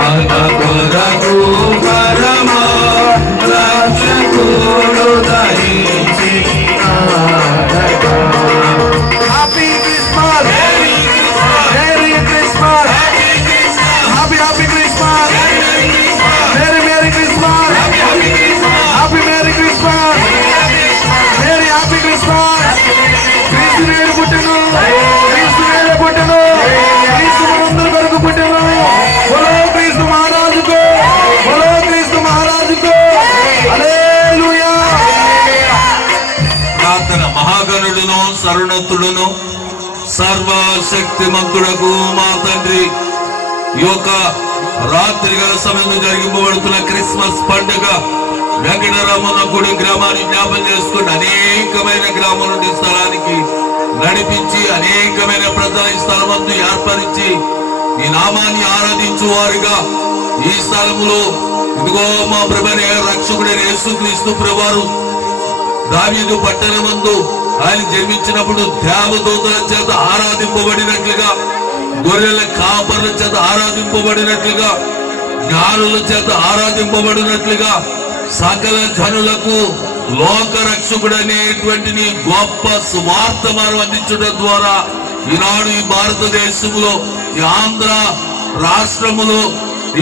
మన కొరకు పరమ రక్షకుడు సర్వోన్నతుడును సర్వశక్తిమంతుడకు మా తండ్రి, ఈ యొక్క రాత్రి గల సమయంలో జరిగింపబడుతున్న క్రిస్మస్ పండుగ వెంకటరామన్న గుడి గ్రామాన్ని జ్ఞాపం చేసుకుని అనేకమైన గ్రామం నుండి స్థలానికి నడిపించి అనేకమైన ప్రజల ఈ స్థలమందు ఏర్పరిచి ఈ నామాన్ని ఆరాధించు వారుగా ఈ స్థలములో ఇదిగో మా ప్రభువైన రక్షకుడైన యేసుక్రీస్తు ప్రభువారు దావీదు పట్టణమందు ఆయన జన్మించినప్పుడు దేవదూతల చేత ఆరాధింపబడినట్లుగా, గొర్రెల కాపర్ల చేత ఆరాధింపబడినట్లుగా, జ్ఞానుల చేత ఆరాధింపబడినట్లుగా సకల జనులకు లోక రక్షకుడనేటువంటి గొప్ప సువార్తమానం అందించడం ద్వారా ఈనాడు ఈ భారతదేశంలో ఈ ఆంధ్ర రాష్ట్రములో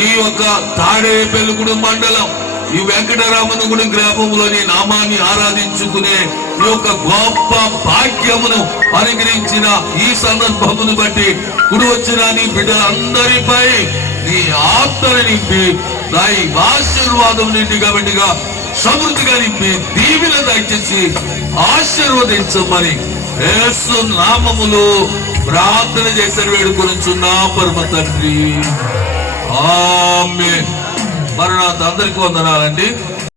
ఈ యొక్క తాడేపల్లిగూడెం మండలం ఈ వెంకటరామన్నగూడెం గ్రామంలోని నామాన్ని ఆరాధించుకునే ఈ యొక్క గొప్ప భాగ్యమును అనుగ్రహించిన ఈ సందర్భమును బట్టి కుడి వచ్చిన నీ బిడ్డలందరిపై నీ ఆత్మను నింపి దాని ఆశీర్వాదం నిండిగా వెండిగా సమృద్ధిగా నింపి దీవెన దయచేసి ఆశీర్వదించమని యేసు నామములో ప్రార్థన చేసిన వేడుకొనుచున్నా పరమ తండ్రి, ఆమేన్. మరణాత అందరికీ వందనాలండి.